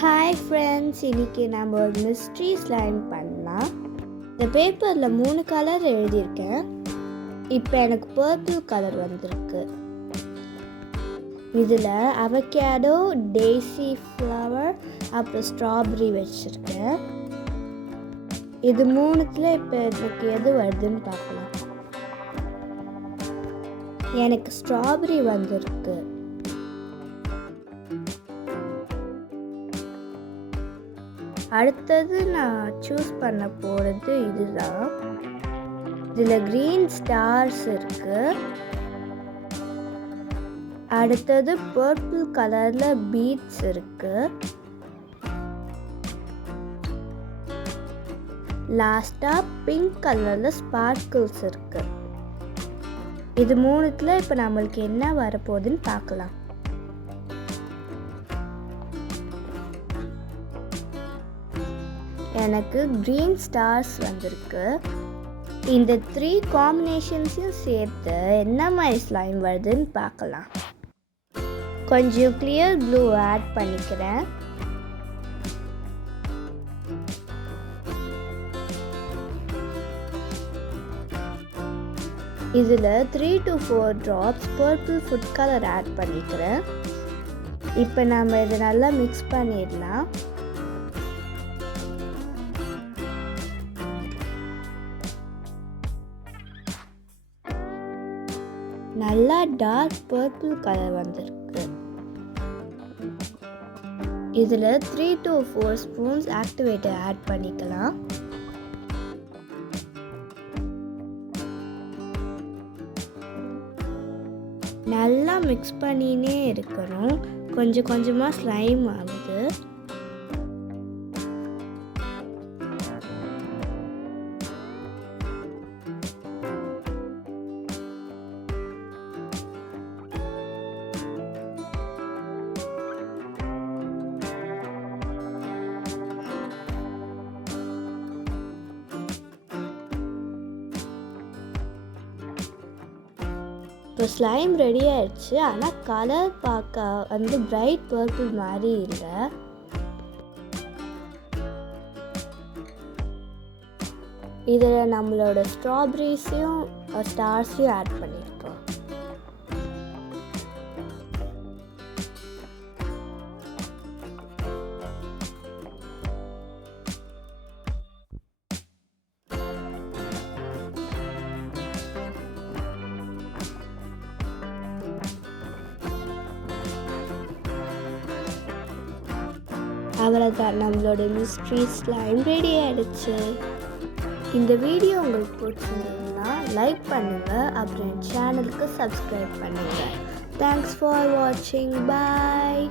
Hi friends, இன்றைக்கி நம்ம ஒரு மிஸ்ட்ரி ஸ்லைம் பண்ணலாம். இந்த பேப்பரில் 3 கலர் எழுதியிருக்கேன். இப்போ எனக்கு பர்பிள் கலர் வந்திருக்கு. இதில் அவகேடோ, டெய்ஸி ஃப்ளவர், அப்புறம் ஸ்ட்ராபெரி வச்சுருக்கேன். இது 3த்தில் இப்போ எனக்கு எது வருதுன்னு பார்க்கலாம். எனக்கு ஸ்ட்ராபெரி வந்திருக்கு. அடுத்தது நான் சூஸ் பண்ண போகிறது இதுதான். இதில் க்ரீன் ஸ்டார்ஸ் இருக்கு. அடுத்தது பர்பிள் கலரில் பீட்ஸ் இருக்கு. லாஸ்ட்டாக பிங்க் கலரில் ஸ்பார்க்கிள்ஸ் இருக்கு. இது 3த்தில் இப்போ நம்மளுக்கு என்ன வரப்போகுதுன்னு பார்க்கலாம். எனக்கு க்ரீன் ஸ்டார்ஸ் வந்திருக்கு. இந்த 3 காம்பினேஷன்ஸையும் சேர்த்து என்ன மாதிரி ஸ்லைம் வருதுன்னு பார்க்கலாம். கொஞ்சம் கிளியர் ப்ளூ ஆட் பண்ணிக்கிறேன். இதில் 3 to 4 drops purple food colour add பண்ணிக்கிறேன். இப்போ நம்ம இதை நல்லா மிக்ஸ் பண்ணிடலாம். நல்லா டார்க் பர்பிள் கலர் வந்திருக்கு. இதில் 3 to 4 ஸ்பூன்ஸ் ஆக்டிவேட்டர் ஆட் பண்ணிக்கலாம். நல்லா மிக்ஸ் பண்ணினே இருக்கணும். கொஞ்சம் கொஞ்சமாக ஸ்லைம் ஆகுது. இப்போ ஸ்லைம் ரெடி ஆயிடுச்சு. ஆனால் கலர் பார்க்க பிரைட் பர்பிள் மாதிரி இல்லை. இதில் நம்மளோட ஸ்ட்ராபெரிஸையும் ஸ்டார்ஸையும் ஆட் பண்ணியிருக்கோம். அவ்வளோதான், நம்மளோட மிஸ்ட்ரி ஸ்லைம் ரெடி ஆகிடுச்சு. இந்த வீடியோ உங்களுக்கு பிடிச்சிருந்ததுன்னா லைக் பண்ணுங்கள், அப்புறம் சேனலுக்கு சப்ஸ்கிரைப் பண்ணுங்கள். தேங்க்ஸ் ஃபார் வாட்சிங். பாய்.